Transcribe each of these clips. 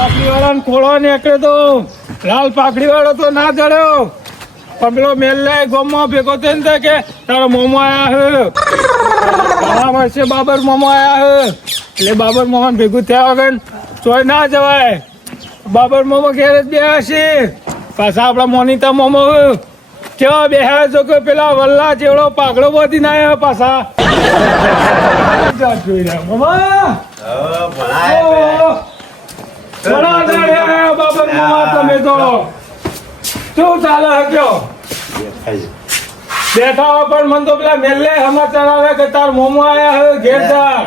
પાકડી વાળાને ખોળો નીકળે તો લાલ પાકડી વાળો તો ના ચડ્યો પણ પેલો મેલ્લે ગોમમાં ભેગો થઈને થાય કે તારો મોમો આયા હે ઘણા વર્ષે બાબર મોમો આયા હે એટલે બાબર મોહન ભેગું થયા વગર ચોય ના જવાય બાબર મોમો ઘેર જ બે હશે પાછા આપડા મોનીતા મોમો કેવા બેહ્યા છો કે પેલા વલ્લા જેવડો પાઘડો બાંધીને આવ્યા પાછા જોઈ રહ્યા મામા બાબર મોમા તમે તો શું ચાલે હક્યો બેઠા હો પણ મન તો પેલા મેલે સમાચાર આવે કે તાર મોમો આયા હે ઘેર જા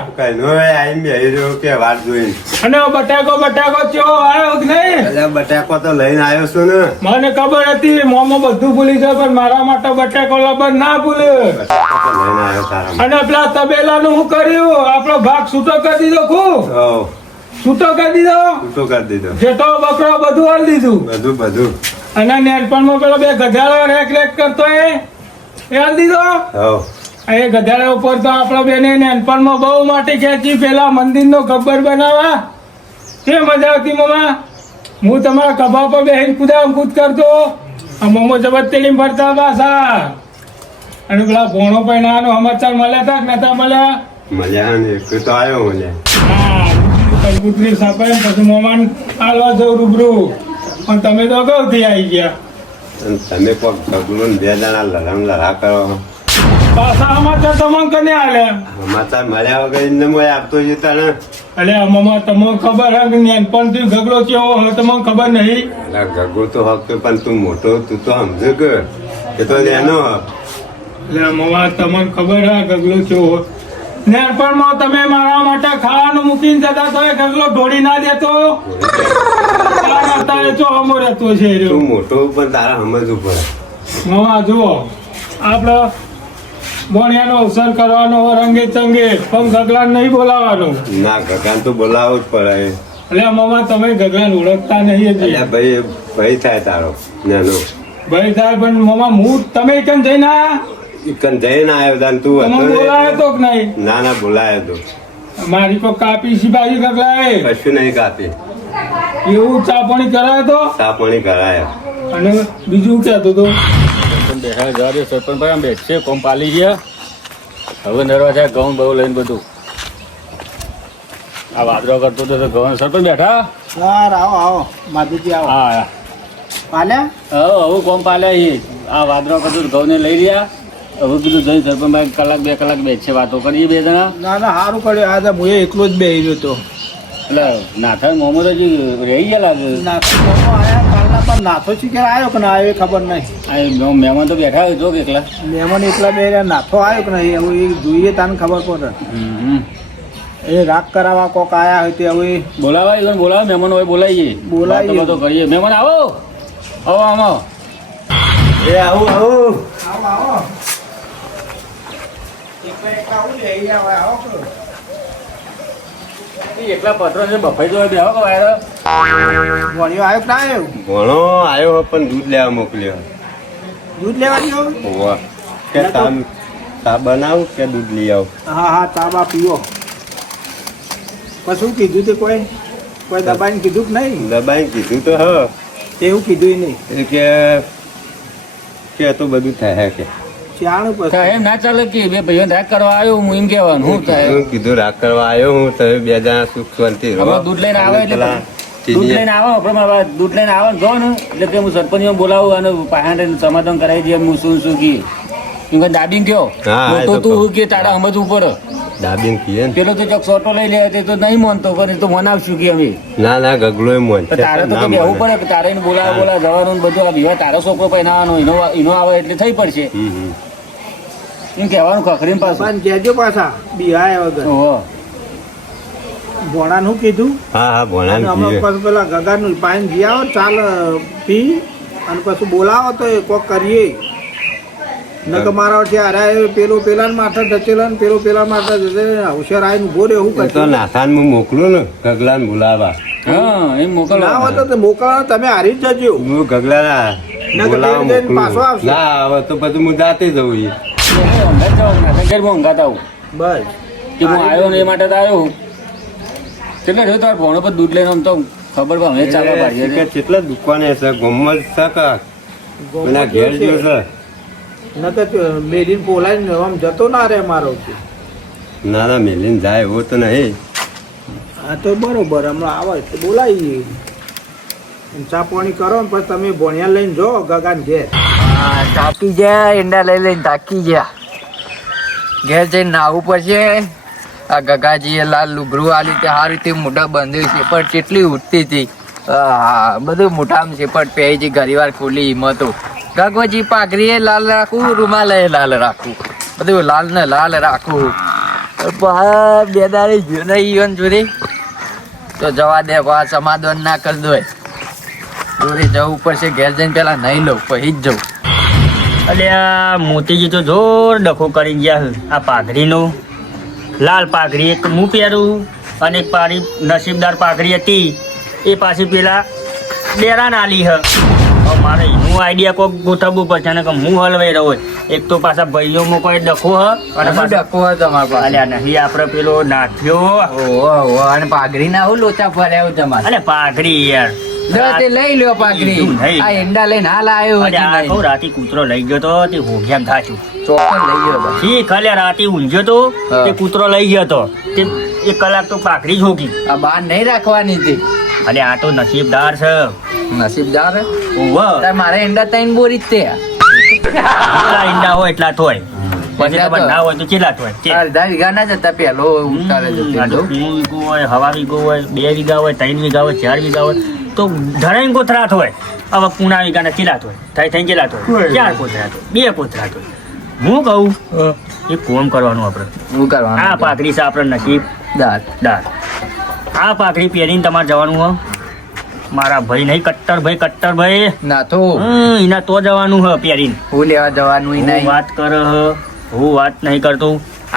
અને બટાકો ચેવો આવ્યો કે નહીં બટાકો તો લઈને આવ્યો છું ને. મને ખબર હતી મોમો બધું ભૂલી જાય પણ મારા માટે બટાકો લબર ના ભૂલે અને પેલા તબેલા નું શું કર્યું આપણો ભાગ છૂટો કરી દીધો ખૂબ છૂટો કરી દીધો જેટો બકરો બધું હાલ દીધું બધું અને નેરપણમાં પેલો બે ગધાડો રેક કરતો એ હાલ દીધો એ ગધાડા ઉપર તો આપડે બેને નેનપણમાં બહુ માટી ખેંચી પેલા મંદિરનો ગબ્બર બનાવવા કે મજા આવતી મમ્મા હું તમારા કબા પર બેહીને કૂદ કરતો આ મોમો જબત તેડીને ફરતા પાછા અને પેલા ભોણો પહેણાનો સમાચાર મળ્યા હતા કે નતા મળ્યા ને તો આવ્યો હા કંકુતરી સાપાય પછી મોમાન આલવા જવું રૂબરૂ પણ તમે તો અગાઉથી આવી ગયા તમે કોક ઝઘડો ને બે જણા લડા કરો પાછા સમાચાર તમને કને આલ્યા સમાચાર મળ્યા વગર એમને આપતો જતા ને અલે આમાં તમને ખબર હે કે નેનપણથી ઝઘડો કેવો હોય તમને ખબર નહીં ઝઘડો તો હક પણ તું મોટો તું તો સમજે કે એ તો એનો હક એટલે આમાં તમને ખબર હે ઝઘડો કેવો હોય નેનપણમાં તમે મારા માટે ખાવાનું મૂકીને જતા તો એ ઝઘડો ઢોળી ના દેતો અત્યારે જો અમો રહેતો છે તું મોટો પણ તારા સમજવું પડે મામા જુઓ આપડે બોણિયાનો અવસર કરવાનો રંગે ચંગે પણ ગગલાન નહીં બોલાવાનો ના ગગલાન તો બોલાવવો જ પડે એટલે મામા તમે ગગલાન ઓળખતા નહીં ભાઈ થાય તારો નાનો ભાઈ થાય પણ મામા હું તમે કેમ જઈને જઈને આવ્યો તાન તું બોલાયો તો કે નહીં ના બોલાયો તો મારી કોઈ કાપી સિપાહી ગગલાએ કશું નહીં કાપી એવું ચા પાણી કરાયો તો ચા પાણી કરાયો અને બીજું કહેતો તો સરપંચ ભાઈ બેઠશે કોમ પાલી ગયા હવે નરવા જાય ઘઉં બહુ લઈને બધું આ વાદળો કરતો તો ઘઉં સરપંચ બેઠા આવો માધુજી આવો હા પાલ્યા હવે કોમ પાલ્યા આ વાદળો કરતો ઘઉં ને લઈ રહ્યા હવે કીધું જઈ સરપંચ ભાઈ કલાક 2 કલાક બેઠશે વાતો કરીએ બે જણા ના સારું કર્યું આજે હું એકલો જ બેહી રહ્યો હતો એટલે નાથા મોહમ્મદ હજી રહી ગયા લાગે નાથો આયા કાલના પણ નાથો શીખેર આવ્યો કે ના આવ્યો ખબર નહીં આ મહેમાન તો બેઠા હોય તો કે એકલા મહેમાન એકલા બે નાથો આવ્યો કે નહીં હવે એ જોઈએ તાને ખબર પડે એ રાગ કરાવવા કોક આયા હોય તે હવે બોલાવા બોલાવે મહેમાન હોય બોલાવીએ તો કરીએ મહેમાન આવો આવો એ આવું આવો એકલા પત્રો છે બફાઈ જો બે આવો વાયરો વણિયો આવ્યો કે ના આવ્યો ભણો આવ્યો પણ દૂધ લેવા મોકલ્યો દૂધ લેવા ગયો હોવા કે તા બનાવ કે દૂધ લઈ આવ હા તાબા પીવો પછી શું કીધું તે કોઈ દબાઈને કીધું કે નહીં દબાઈ કીધું તો હ એવું કીધું નહીં કે તો બધું થાય કે ચાણું પછી એમ ના ચાલે કે બે ભાઈઓ રાગ કરવા આવ્યો હું એમ કહેવાનું શું થાય હું કીધું રાગ કરવા આવ્યો હું તમે બે જણા સુખ શાંતિ રહો દૂધ લઈને આવે એટલે દૂધ લઈને આવો આપણે દૂધ લઈને આવો જો ને એટલે કે હું સરપંચ બોલાવું અને પાછા સમાધાન કરાવી દઈએ હું શું કી એમ દાબીને કયો તો તું શું કે તારા સમજવું પડે દાબીને કીએ પેલો તો ચોક સોટો લઈ લેવા તે તો નહીં માનતો કરે તો મનાવશું કે અમે ના ગગલો મોન તારે તો કહેવું પડે કે તારે બોલાવા જવાનું બધું આ વિવાહ તારો છોકરો પહેરાવાનો એનો આવે એટલે થઈ પડશે એમ કહેવાનું ખખડીને પાછું કહેજો પાછા બિહાય વગર ભોણાનું કીધું હા ભોણાનું હમણાં પછી પેલા ગગાનું પાણી જી આવો ચાલ પી અને પછી બોલાવો તો કોક કરીએ ન કે મારા ત્યાં પેલું પેલા માથે ધચેલો ને પેલા માથે હોશિયાર આવીને ઉભો રહે એવું તો નાથાન હું મોકલું ને ગગલા ને બોલાવા હા એમ મોકલો ના હોય તો મોકલવા તમે હારી જ જજો હું ગગલા બોલાવા પાછો આવશે ના હવે તો પછી હું જાતે જવું ઊંઘાતા આવું બસ કે હું આવ્યો ને એ માટે તો આવ્યો કેટલે રહ્યો તાર ભણો પર દૂધ લઈને આમ તો ખબર પણ હવે ચાલવા પાડીએ કે કેટલા દુકાને છે ગોમત છે કા પેલા ઘેર ગયો છે નકર મેલીને બોલાવીને આમ જતો ના રે મારો ના ના મેલીને જાય એવો તો નહીં. હા તો બરોબર હમણાં આવે તો બોલાવીએ ચા પાણી કરો ને પછી તમે ભણ્યા લઈને જો ગગાન ઘેર. થાકી ગયા ઈંડા લઈ લઈને થાકી ગયા. ઘેર જઈને નાહવું પડશે. આ ગગાજીએ લાલ લુગડું આલી તે સારી રીતે મોઢા બાંધ્યું છે પણ કેટલી ઉઠતી હતી. બધું મોઢામાં છે પણ પહેરી છે ઘણી વાર ખોલી હિંમતો. ગગોજી પાઘડીએ લાલ રાખવું, રૂમાલે લાલ રાખવું, બધું લાલ ને લાલ રાખવું. બે દાડે ગયો નહીં જોડે તો જવા દે, સમાધાન ના કરી દો. જોડે જવું પડશે. ઘેર જઈને પેલા નહીં લઉં પછી જ જવું. એટલે આ મોતીજી તો જોર ડખો કરી ગયા છે. આ પાઘડીનું લાલ પાઘડી એક હું પહેરું અને એક પારી નસીબદાર પાઘડી હતી એ પાછી પેલા ડેરાન આલી હ. હવે મારે એનું આઈડિયા કોઈક ગોઠવવું પડશે ને કે હું હલવાઈ રહ્યો. એક તો પાછા ભાઈઓમાં કોઈ ડખો હ અને ડકો હોય તમારા પાસે. અલ્યા નહીં આપણે પેલો નાથ્યો ઓહો, અને પાઘડી ના આવું લોચા ફર્યા તમારે. અને પાઘડી યાર તે લઈ લ્યો પાઘડી. આ ઈંડા લઈને હાલ આવ્યો. અરે આ તો રાતે કૂતરો લઈ ગયો તો તે હોગ્યામ થાચું ચોક્કસ લઈ ગયો. ઠીક અલ્યા રાતે ઊંઘ્યો તો તે કૂતરો લઈ ગયો તો તે 1 કલાક તો પાઘડી જ હોગી. આ બહાર નહીં રાખવાની હતી. અરે આ તો નસીબદાર છે. નસીબદાર ઓવ તાર મારે ઈંડા ત્રણ બોરી જ તે. એટલા ઈંડા હોય એટલા થોય પછી તમારે ના હોય તો કેટલા થોય અડધા વીઘા ના જતા પેલો ઉતારે જતો. વીઘો હોય, હવા વીઘો હોય, 2 વીઘા હોય, 3 વીઘા હોય, 4 વીઘા હોય તો ધરાઈને કોથરા હોય. હવે પૂણા વીઘાના કેટલા હોય થઈ કેટલા હોય 4 કોથરા હોય, 2 કોથરા હોય. હું કહું એ કોમ કરવાનું આપણે. શું કરવાનું? આ પાઘડી છે આપણે નસીબ દાર. દાર. આ પાઘડી પહેરીને તમારે જવાનું હો. મારા ભાઈ નહીં કટ્ટર ભાઈ ના તો એના તો જવાનું હ પહેરીને. હું લેવા જવાનું ય હું નહીં. વાત કર હું વાત નહીં કરતો.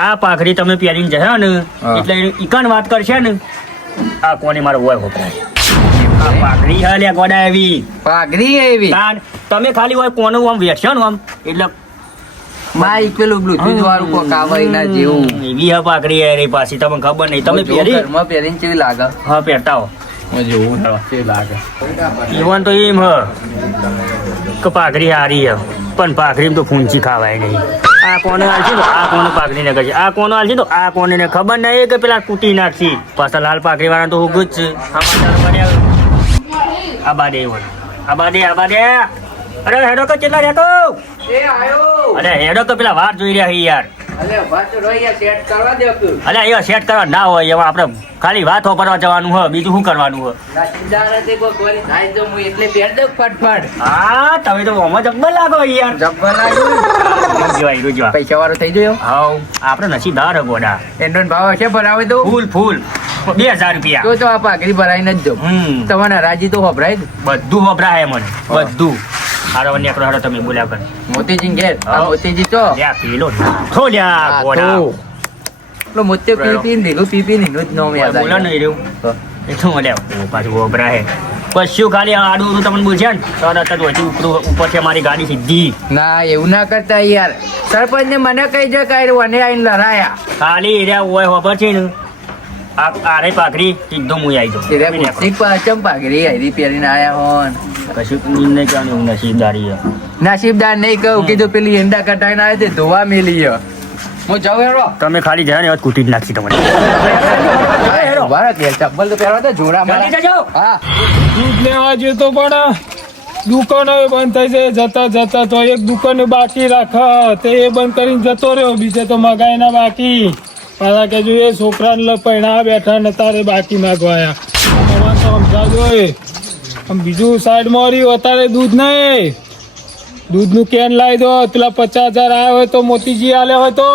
આ પાઘડી તમે પહેરીને જશો ને એટલે ઈકાન વાત કરશે ને આ કોને મારો હોય વપરાય. આ પાઘડી હા લે ગોડા એવી પાઘડી એવી તમે ખાલી હોય કોનું આમ વેચશો ને આમ એટલે માઈક પેલું બ્લુટૂથ વાળું કોક આવે એના જેવું. એવી હા પાઘડી એ પાછી તમને ખબર નહીં. તમે પહેરી ઘરમાં પહેરીને કેવી લાગે? હા પહેરતા હો હું જોઉં કેવી લાગે. ઈવન તો એમ હ કે પાઘડી હારી હ પણ પાઘડી તો ફૂંચી ખાવાય નહીં. આ કોને હાલશે તો આ કોને પાઘડી ને કરશે, આ કોને હાલશે તો આ કોને ને ખબર નહીં કે પેલા કૂટી નાખશે. પાછા લાલ પાઘડી વાળા તો હું જ છે. સમાચાર બન્યા આ બાદે આ બાદે અરે હેડો કે કેટલા રહેતો એ આયો. અરે હેડો કે પેલા વાર જોઈ રહ્યા છે યાર. અલે વાત તો રોયા સેટ કરવા દે તું. અલે અહીંયા સેટ કરવા ના હોય એમાં આપણે ખાલી વાત વાપરવા જવાનું હોય, બીજું શું કરવાનું હોય. નસીબદાર હતી કોઈ કોરી થાય તો હું એટલે પહેર દઉં ફટફટ. હા તમે તો ઓમાં જબ્બર લાગો યાર. જબ્બર લાગ્યું. રૂજવા પૈસા વાળો થઈ ગયો. હાવ આપણે નસીબદાર હે ગોડા. એનો ભાવ હશે ભરાવે તો ફૂલ 2000 રૂપિયા તો આ પાઘડી ભરાઈને જ દઉં. તમારે હરાજી તો વપરાય જ. બધું વપરાય મને બધું. હારો નેકરો હારો તમે બોલ્યા કર. મોતીજી ઘેર. આ હા. મોતીજી તો લ્યા પેલો નાખો લ્યા ગોડા. પેલો મોતીઓ પી પી લીલું પી પી લીલું જ નામ યાદ બોલો આવ્યું. નહીં રહ્યું એ તો લ્યા પાછું વપરાય. કશું ખાલી આડું ઊંધું તમને બોલશે ને તરત જ વચ્ચે ઉપર છે મારી ગાડી સીધી. ના એવું ના કરતા યાર. સરપંચ ને મને કઈ જ કાઢ્યું અને આઈને લડાયા. ખાલી એરિયા હોય ખબર છે ને આ આરે પાઘડી સીધો મુઈ આવી એટલે જાઉં. કુર્સી પાછળ પાઘડી હારી પહેરીને આયા હોન. કશું નહીં કહેવાનું હું નસીબદારી છે. નસીબદાર નહીં કહું કીધું પેલી ઈંડા કટાઈને આવે તે ધોવા મેલી હ. હું જાઉં હેરો. તમે ખાલી જાય ને કૂટી જ નાખી તમને. ઉભા રહો, ચપ્પલ તો પહેરવા દે જોરા મારા. જલ્દી જજો. હા દૂધ લેવા જતો પણ દુકાનો બંધ થઈ જાય જતા તો એક દુકાન બાકી રાખે તે એ બંધ કરીને જતો રહ્યો. બીજે તો મગાઈ ના બાકી પાછા કે જો એ છોકરાને પૈણા બેઠા ને તારે બાકી માગવાયા. અમારે તો સમજાજો આમ બીજું સાઈડમાં રહ્યું અત્યારે દૂધ નહીં. દૂધનું કેન લાવી દો. પેલા 50,000 આવ્યા હોય તો મોતીજી આલ્યા હોય તો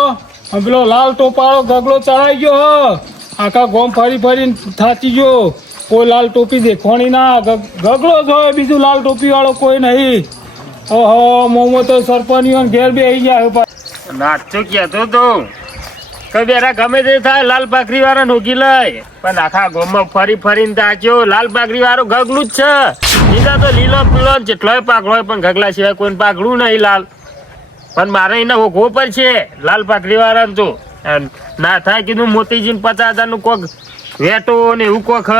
આમ પેલો લાલ ટોપાળો ગગલો ચડાઈ ગયો હ. આખા ગોમ ફરીને થાચી ગયો. કોઈ લાલ ટોપી દેખવાની ના ગગલો જ હોય, બીજું લાલ ટોપી વાળો કોઈ નહીં. ઓહો મોમો તો સરપંચ ઘેર બે આવી ગયા. નાચું કહેતો તો કે બેરા ગમે તે થાય લાલ પાઘડી વાળા નોકી લઈ પણ આખા ગામમાં ફરીને તાક્યો લાલ પાઘડી વાળો ગગલું જ છે. બીજા તો લીલો પીળો જેટલોય પાઘડો હોય પણ ગગલા સિવાય કોઈ પાઘડું નહીં લાલ. પણ મારે એને હોઘવો પર છે લાલ પાઘડી વાળા તો ના થાય કીધું મોતીજી 50,000 નું કોક વેટો ને એવું કોક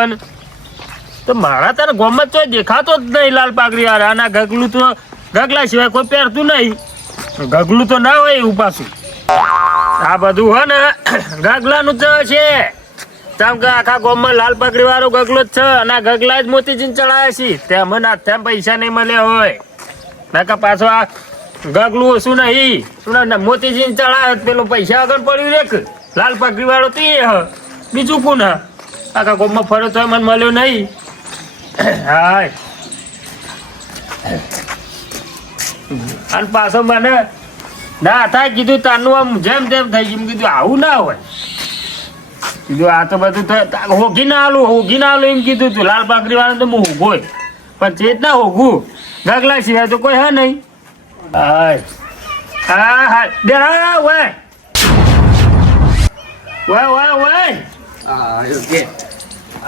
તો મારા તારા ગોમત તો દેખાતો જ નહીં લાલ પાઘડી વાળા. આના ગગલું તો ગગલા સિવાય કોઈ પહેરતું નહીં. ગગલું તો ના હોય એવું પાછું. આ બધું હોય ને ગગલાનું તો છે. તેમ કે આખા ગામમાં લાલ પાઘડી વાળો ગગલો જ છે અને આ ગગલા જ મોતીજીને ચડાવે છે. તે મને તેમ પૈસા નહીં મળ્યા હોય નાકા પાછો આ ગગલું ઓછું નહીં મોતીજીને ચડાવે પેલું પૈસા વગર પડ્યું રેખ લાલ પાઘડી વાળો તો એ હ બીજું કોણ હ આખા ગામમાં ફર્યો તો મને મળ્યો નહીં. હાય અને પાછો મને ના થાય કીધું તારનું આમ જેમ તેમ થઈ ગયું. કીધું આવું ના હોય. કીધું આ તો બધું હોગી ના આલું એમ કીધું તું. લાલ પાઘડી વાળા તો હું હોગો પણ ચેત ના હોગું ગગલા સિવાય તો કોઈ હે નહીં. હાય હા હા ડેરા ઓય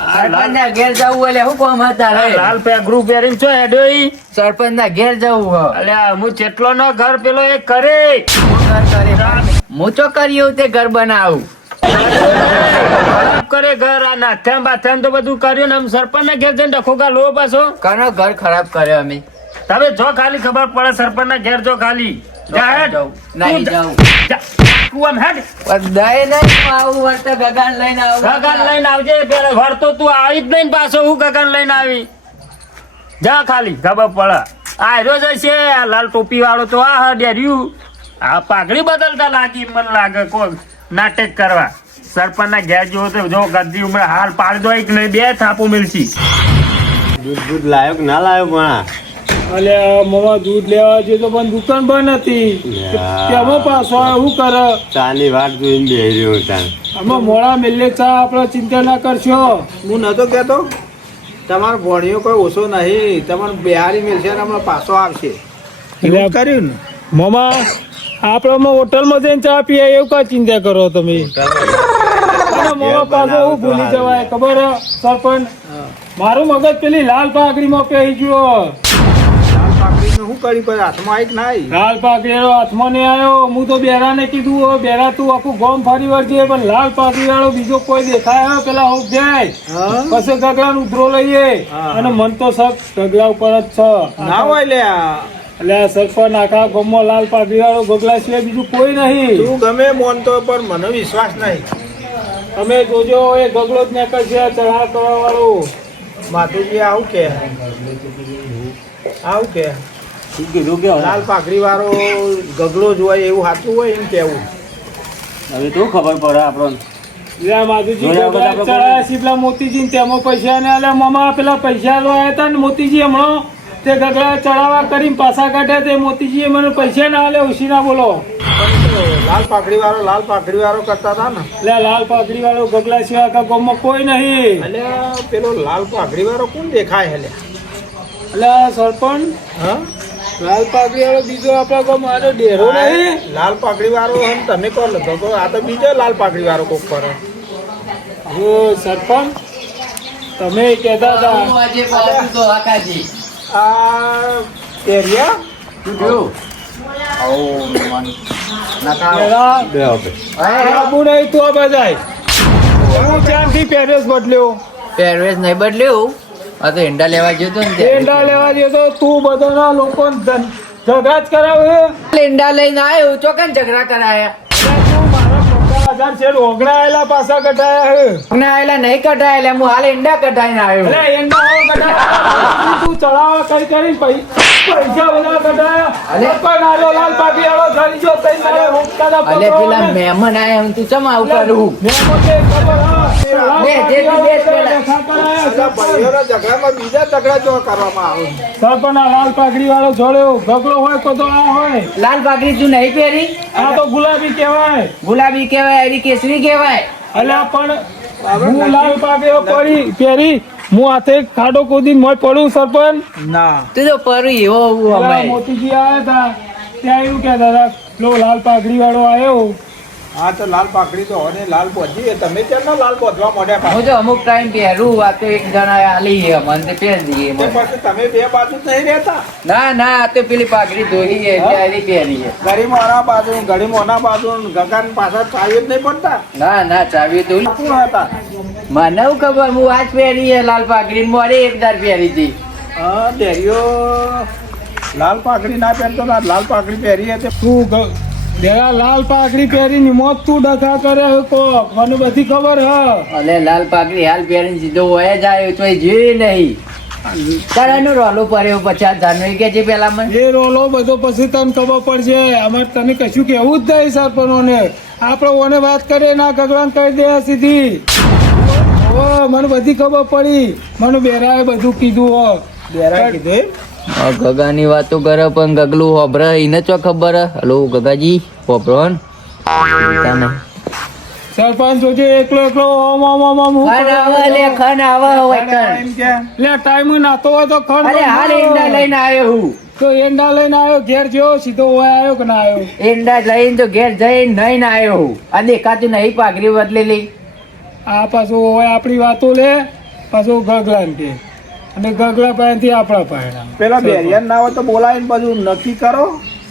સરપંચ ના ઘેર જવું એટલે શું કામ હતા રે? લાલ પેગરું પહેરીને છો હેડ્યો ઈ? સરપંચ ના ઘેર જવું અલ્યા હું ચેટલો નો ઘર પેલો એક કરે હું તો કર્યું તે ઘર બનાવું. કરે ઘર આ નાથ્યામ બાથ્યામ તો બધું કર્યું ને સરપંચ ના ઘેર જઈને ડખો ગા લો પાછો. કનો ઘર ખરાબ કર્યો અમે? તમે જો ખાલી ખબર પડે સરપંચ ના ઘેર જો ખાલી જા હેડ. નહીં જાઉં. જા. તું આમ હેડ. દય નહીં હું આવું વર્ત ગગાન લઈને આવું. ગગન લઈને આવજે પેલા ઘર તો તું આવી જ નહીં પાછો. હું ગગન લઈને આવી જા ખાલી ખબર પડે. આ હેરો જશે આ લાલ ટોપી વાળો તો આ ડેર્યું આ પાઘડી બદલતા લાગી મને લાગે કોઈ નાટક કરવા. સરપંચ ના ઘેર જેવો તો જો ગદ્દી ઉમરા હાલ પાડી દો એક નહીં બે થાપો મિલશી. દૂધ લાયો કે ના લાયો પણ અલ્યા મમ્મા દૂધ લેવા જઈએ તો પણ દુકાન બંધ હતી. તેમાં પાછો શું કરે? ચાની વાત જોઈને બેહી રહ્યો ત્યાં. આમાં મોડા મેલે ચા આપણે ચિંતા ના કરશો. હું નતો કહેતો તમારો ભણ્યો કોઈ ઓછો નહીં. તમારે બિહારી મિલશે ને હમણાં પાછો આવશે. એવું જ કર્યું ને મમ્મા આપણે હોટલમાં જઈને ચા પીએ એવું કઈ ચિંતા કરો તમે? અને મમ્મા પાછો હું ભૂલી જવાય ખબર હે સરપંચ? મારું મગજ પેલી લાલ પાઘડીમાં પહેરી ગયો. શું કર્યું કોઈ હાથમાં આવી કે ના આવી? લાલ પાઘડી હાથમાં નહીં આવ્યો. હું તો બેરાને કીધું "ઓ બેરા તું આખું ગોમ ફરી વળજે પણ લાલ પાઘડી વાળો બીજો કોઈ દેખાય હે પેલા હું જાય હા? પછી ગગલા ઉધરો લઈએ હા. અને મન તો શક ગગલા ઉપર જ છે. ના હોય લે આ. એટલે આ સરપંચ આખા ગામમાં લાલ પાઘડી વાળો ગગલા સિવાય બીજું કોઈ નહીં. તું ગમે મોનતો પણ મને વિશ્વાસ નહીં. તમે જોજો એ ગગલો જ નીકળશે ચઢાવ કરવા વાળો. માધુજી આવું કે આવું કે લાલ પાઘડી વાળો ગગલો જ હોય એવું સાચું હોય એમ કેવું? હવે તો ખબર પડે આપણને. લે માધુજી જોયા વગર ગગલા આપણે ચઢાયા છે પેલા મોતીજી તેમાં પૈસા ને આલે મામા પેલા પૈસા લો આવ્યા હતા ને મોતીજી હમણાં તે ગગલા ચડાવવા કરીને પાછા કાઢ્યા તે મોતીજીએ મને પૈસા ના આલે ઉછી ના બોલો. લાલ પાઘડી વાળો કરતા હતા ને એટલે લાલ પાઘડી વાળો ગગલા સિવાય આખા ગામમાં કોઈ નહીં. એટલે પેલો લાલ પાઘડી વાળો કોણ દેખાય હે લે? એટલે સરપંચ હા લાલ પાઘડી વાળો બીજો આપણા ગામમાં આનો ડેરો નહીં. લાલ પાઘડી વાળો હે ને તમે કહો લગો આ તો બીજો લાલ પાઘડી વાળો કોક કરે. જો સરપંચ તમે કહેતા હતા હું આજે પાછું તો આકાજી. આ એરિયા શું થયું? પેલા આબુ નહીં તો બધાય હું ચાંદથી પહેરેસ બદલ્યો. પહેરવેશ નહીં બદલ્યું. આ તો ઈંડા લેવા ગયો તો ને ઈંડા લેવા જઈએ તો તું બધાના લોકો ઝઘડા જ કરાવે. ઈંડા લઈને આવ્યો ચોકન ઝઘડા કરાયા. તું મારા 50,000 શેર ઓગણાયેલા પાછા કટાયા હે. ના આયેલા નહીં કઢાયેલા હું હાલ ઈંડા કઢાઈને આવ્યો. અરે ઈંડા હો કટાયા તું ચડાવા કઈ કરી પૈસા બધા કટાયા. અલે. પણ આલો લાલ પાઘડી વાળો જડી જો તઈ મારે હોકતાના અલે પેલા મહેમાન આયા હું તું ચમ આવું કરું? મેં મને ખબર હા. બે જેથી બે પેલા. દેખા કરાયા. બધા ભાઈઓના ઝઘડામાં બીજા ઝઘડા જો કરવામાં આવે. સરપંચ આ લાલ પાઘડી વાળો જોડ્યો ગગલો હોય તો આ હોય. લાલ પાઘડી તું નહીં પહેરી? આ તો ગુલાબી કહેવાય. ગુલાબી કહેવાય એરી કેસરી કહેવાય. અલ્યા પણ હું લાલ પાઘડી પહેરી હું હાથે ખાડો કૂદી મોય પડું સરપંચ. ના તું તો પરું એવો પેલા અમે મોતીજી આવ્યા હતા ત્યાં એવું કહેતા હતા પેલો લાલ પાઘડી વાળો આવ્યો હા તો લાલ પાકડી તો હોને લાલ પહોંચી તમે કેમ ના લાલ પહોંચવા માંડ્યા પાછા? હું તો અમુક ટાઈમ પહેરું આ તો એક જણા આલી છે મને તો પહેરી દઈએ તે પછી તમે બે બાજુ જ નહીં રહેતા ના ના આ તો પેલી પાઘડી ધોઈ છે એટલે આરી પહેરી છે ગરીબ મોના બાજુ ગરીબ મોના બાજુ ગગાન પાછા ચાવી જ નહીં પડતા ના ના ચાવી તો કોણ હતા? મને હું ખબર હું આજ પહેરી છે લાલ પાઘડી મોરે એકદાર પહેરી હતી હા ડેરીઓ લાલ પાકડી ના પહેરતો ના લાલ પાકડી પહેરી હતી. તું બેરા લાલ પાઘડી પહેરીને મોત તું ડખા કરે હે કોક મને બધી ખબર હ અલે લાલ પાઘડી હાલ પહેરીને સીધો વયા જાય તો એ જોઈ નહીં તારા એનો રોલો પડ્યો 50,000 કે છે પેલા મને એ રોલો બધો પછી તને ખબર પડશે અમારે તને કશું કેવું જ નહીં સરપંચોને આપણે ઓને વાત કરીએ ના ગગડાને કહી દે સીધી ઓ મને બધી ખબર પડી મને બેરાએ બધું કીધું હો ડેરા કીધું એમ? ગગાની વાતો કરે પણ ગગલું હોભરે એને ચો ખબર હલો ગગાજી હોભરો ને તને સરપંચ જોજે એકલો એકલો ઓમ ઓમ ઓમ ઓમ હું ખન આવે લે ખન આવે હવે ખન એમ કે લે ટાઈમ નાતો હોય તો ખણ અરે હાલ ઈંડા લઈને આવ્યો હું તો એંડા લઈને આવ્યો ઘેર જેવો સીધો હોય આવ્યો કે ના આવ્યો ઈંડા લઈને તો ઘેર જઈને નહીં આવ્યો હું આ દેખાતું નહીં પાઘડી બદલેલી આ પાછું હોય આપણી વાતો લે પાછું ગગલા કે અને ગગલા પાસેથી આપણા પાયણા પેલા બેરિયન ના હોય તો બોલાવીને બધું નક્કી કરો.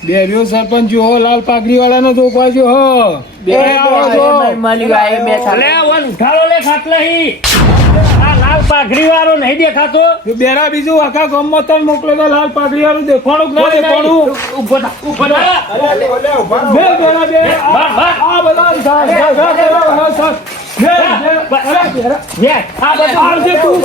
બેરિયો સરપંચ જો હો લાલ પાઘડી વાળાનો જોખવા જો હો બે મળ્યું આ બે લે વન ઉઠાડો લે ખાટલાહી આ લાલ પાઘડી વાળો નહીં દેખાતો બેરા બીજું આખા ગામમાં તને મોકલે તો લાલ પાઘડી વાળું દેખાણું કે ના દેખાણું ઉભો થા ઉભો થા અલે ઉભા રહો. બે બેરા બે આ બધા આ બધું આવજે તું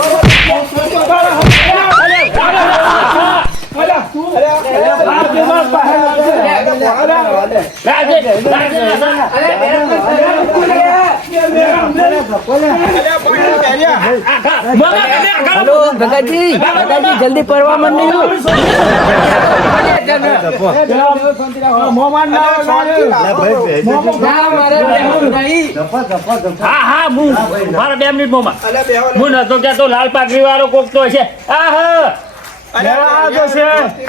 હેલો ગગાજી ગગાજી જલ્દી પરવા મંડી મોમાન ના હા હા હું મારા 2 મિનિટ મોમાં અલે બેહો લે. હું નતો કહેતો લાલ પાઘડી વાળો કોક તો છે આ હા અલે આ જશે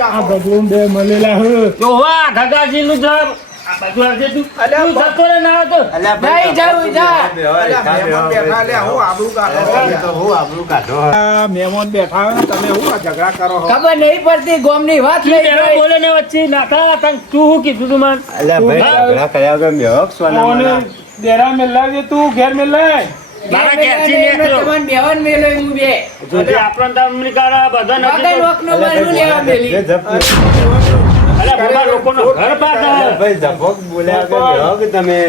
આ બધું બે મળેલા હે જો વાહ ગગાજી નું જવાબ આ બાજુ આવજે તું અલ્યા, તું જતો રે ના તો નહીં જાઉં જા અલે મહેમાન બેઠા લે હું આબરૂ કાઢો. આ મહેમાન બેઠા હોય ને તમે હું આ ઝઘડા કરો છો? ખબર નહીં પડતી ગોમની વાત તું નહીં તેરો જોઈ. બોલે ને વચ્ચે નાખા તને તું શું કીધું તું મને અલ્યા ભાઈ ઝઘડા કર્યા વગર મેહક સોના ઓને મને. બેરા મેલાજે તું ઘેર મેલાય મારા બે ઘેરથી મેલાને નીકળ્યો. તમને બેહન મેલો હું બે જોજે આપણને તો અમેરિકા બધા વગર નથી વખનો બનવું લેવા મેલી જે જપ- અલ્યા બધા લોકોનો ઘર પાછા અલ્યા ભાઈ ઝપક બોલ્યા વગર મેહક તમે.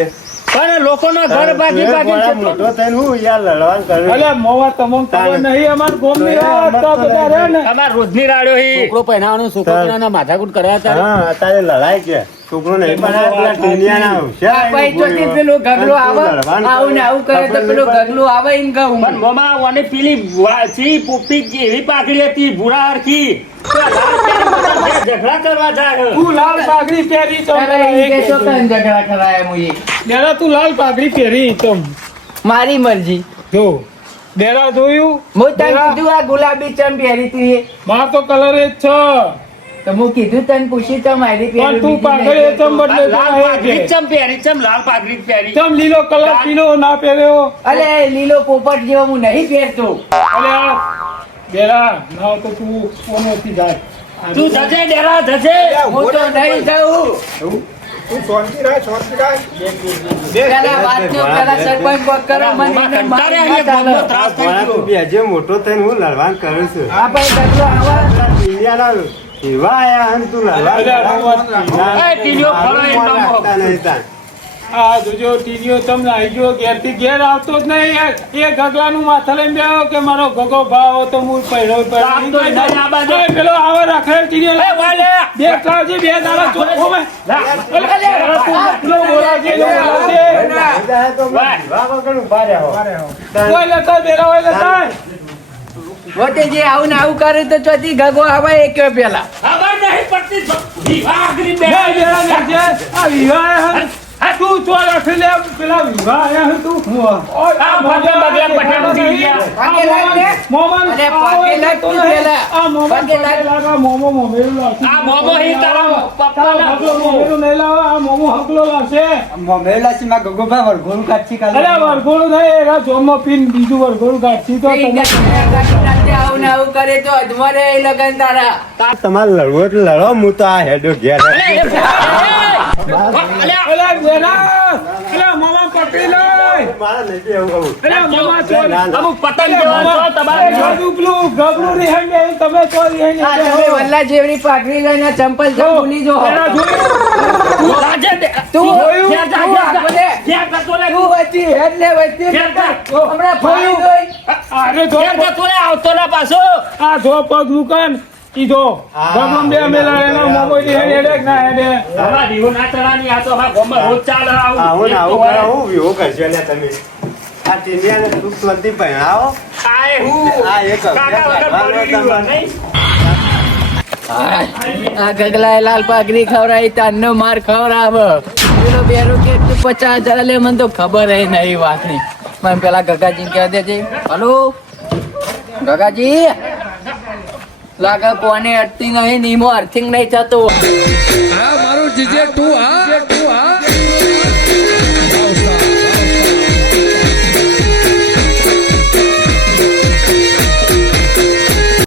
પણ લોકોનો ઘર બાકી બે બાકી ગોળા છે મોટો થઈને હું યાર લડવાનું કરું. અલે મોવા તમને ખબર નહીં અમાર ગોમની વાત તો બધા રે ને તમાર રોજની રાડ્યો હી છોકરો પહેરાવાનો છોકરો માથાકૂટ કરવા હતા હા અત્યારે લડાય છે છોકરો નહીં બનાવે પેલા ટીનિયાના હોશિયાર આ ભાઈ ચોથી પેલું ગગલો આવે આવું ને આવું કરે તો પેલું ગગલું આવે એમ કહું પણ મોમાં ઓને પેલી વાંચી પોપી એવી પાકડી હતી ભૂરા હરખી તો લાલ પેલી બધા ઝઘડા કરવા જાય તું લાલ પાઘડી પહેરી તો અરે ઈ કે તો તને ઝઘડા કરાયા મુઈ બેરા તું લાલ પાઘડી પહેરી તો મારી મરજી જો બેરા જોયું હું તને કીધું આ ગુલાબી ચમ પહેરી તું એ માર તો કલર જ છે તો હું કીધું તને પૂછી તો મારી પણ તું પાઘડી એ ચમ બદલે તો લાલ હે પાઘડી કે. ચમ પહેરી ચમ લાલ પાઘડી જ પહેરી ચમ લીલો કલર પીલો ના પહેર્યો અલે લીલો પોપટ જેવો હું નહીં પહેરતો અલે આ બેરા ના તો તું કોનોથી જાય તું જજે ડેરા જજે હું તો નહીં જાઉં તું શાંતિ રાખ, શાંતિ રાખ. પેલા વાતનો પેલા સરપંચ કોક કરો મને એને મારી ના ચાલે. ત્રાસ થઈ ગોળા તું બી હજે મોટો થઈને હું લડવાનું કરું છું આ ભાઈ ગગલો આવા પેલા ટીનિયાના એવા આયા હન તું લડવાનું એ ટીનિયો ફરો એમ નામ હો. આપતા નહીં તાન. આ જોજો ટીવીઓ તમને આવી ગયો ઘેરથી ઘેર આવતો જ નહીં એ ગગલાનું માથે લઈને બેહો કે મારો ગગો ભાવ તો હું પહેરો આમ તો નહીં આ બાજુ. પેલો આવો રાખે ટીવીઓ એ વાલે બે કાળજી બે દાડા ચોખ્ખો મેં પેલો બોલાવજે, પેલો બોલાવજે. જાય તો વિવાહ વગર ઊભા રહો. કોઈ લેતા બેરા હોય લેતા વચ્ચે જે આવું ને આવું કરે તો ચોથી ગગો આવે એ કયો પેલા ખબર નહીં પડતી વિવાહ આગળ બે બે બેરા લેજે. આ વિવાહ હે. આ તું ચોર રાખી લે પેલા વિવાહ આયા હે તું આ ભાગ્ય બગલા પઠાણ ઉડી ગયા. પાકે લાગ ને? મોમન અરે પાકે લાગ તું પેલા. આ મોમન પાકે લાગ. લાગા મોમો મોમેલું લાગશે આ મોમો હી તારા તારો પપ્પાના હકલો મોમેલું નહીં લાવે આ મોમો હકલો લાગશે અરે વરઘોડું થાય એના જોમમાં પીન બીજું વરઘોડું કાઢશી તો તમે આવું ને આવું કરે તો અજમરે એ લગન તારા તમારે લડવું એટલે લડો હું તો આ હેડો ઘેર અલા બેરા અલા મોમા પકડી લે મારા નથી એવું કહું. અલા મોમા ચોર અમુક પતંગ જેવા છો તમારે અરે ગબલું ગબલું રિહાઈ ગઈ તમે તો રિહાઈ આ તમે વલ્લા જેવડી પાઘડી લઈને ચંપલ જમ ભૂલી જો રાજે દે. તું જોયું? જા, જા, તું જા. આગળ લે. ક્યાં કરતો લે? તું વચ્ચે હેડ લે વચ્ચે ક્યાં કર? હમણાં ફાડી દોઈ. અરે જો ક્યાં કરતો લે? આવતો લે પાછો. આ જો પગ મુકન ઈ જો ગબલું બે મેલા એના મોમો રિહાઈ હેડે કે ના હેડે આમાં રીહો ના ચડાવવાની, આ તો અમારા ગામમાં રોજ ચાલે આવું. આવું ને આવું કરો, હું વિવો કરશો ને તમે આ ટીનિયાને સુખ શાંતિ પહેરાવો. આય હું. આ એક કાકા વગર પડી રહ્યું નહીં? આ ગગલાએ લાલ પાઘડી ખવડાવી તાનનો માર ખવડાવ પેલો બેરો કે તું 50,000 લે મને તો ખબર હે નહીં વાતની મને પેલા ગગાજીને કહી દેજે હલો ગગાજી લાગે કોને અટતી નહીં નીમો અર્થિંગ નહીં થતું હા મારું જીજે તું